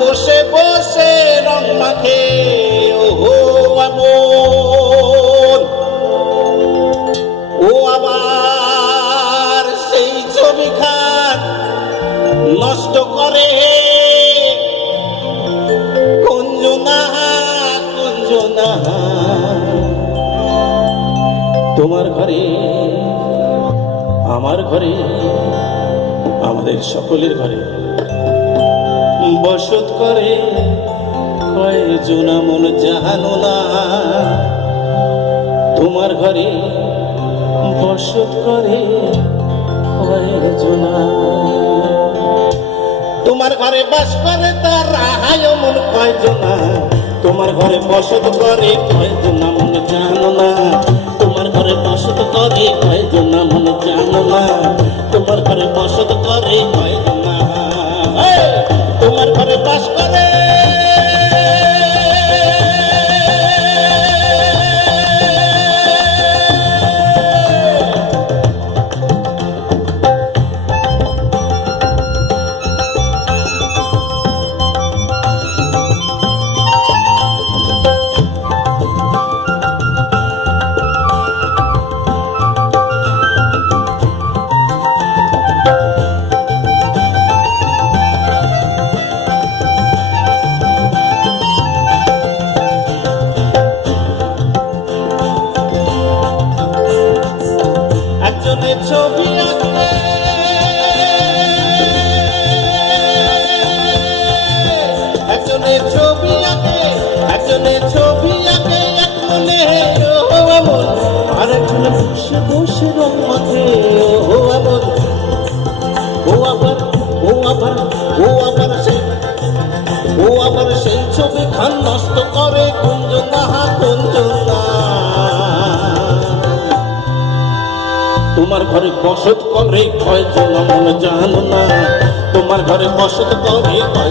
বসে বসে রং মাখে ও আমন, ও আবার সেই ছবি খান নষ্ট করে কুঞ্জনা কুঞ্জনা। তোমার ঘরে আমার ঘরে আমাদের সকলের ঘরে বসত করে কয়জন মন জানো না। তোমার ঘরে বসত করে কয়জন, তোমার ঘরে বাস করে তার আহায় মন কয়জন, তোমার ঘরে বসত করে কয়জন মন জানো না। তোমার ঘরে বসত করে কয়জন মন জানো না। তোমার ঘরে বসত করে কয়জন, তোমার ঘরে বাস করে ছবি আঁকে, একজনের ছবি আঁকে, একজনের ছবি আঁকে এক মনে ও আমন, আরেকজনে বসে বসে রং মাখে ও আমন, ও আবার ও আবার ও আবার সেই ও আবার সেই ছবি খান নষ্ট করে কুঞ্জনা কুঞ্জনা। তোমার ঘরে বসত করে কয়জন মন জানো না। তোমার ঘরে বসত করে কয়জন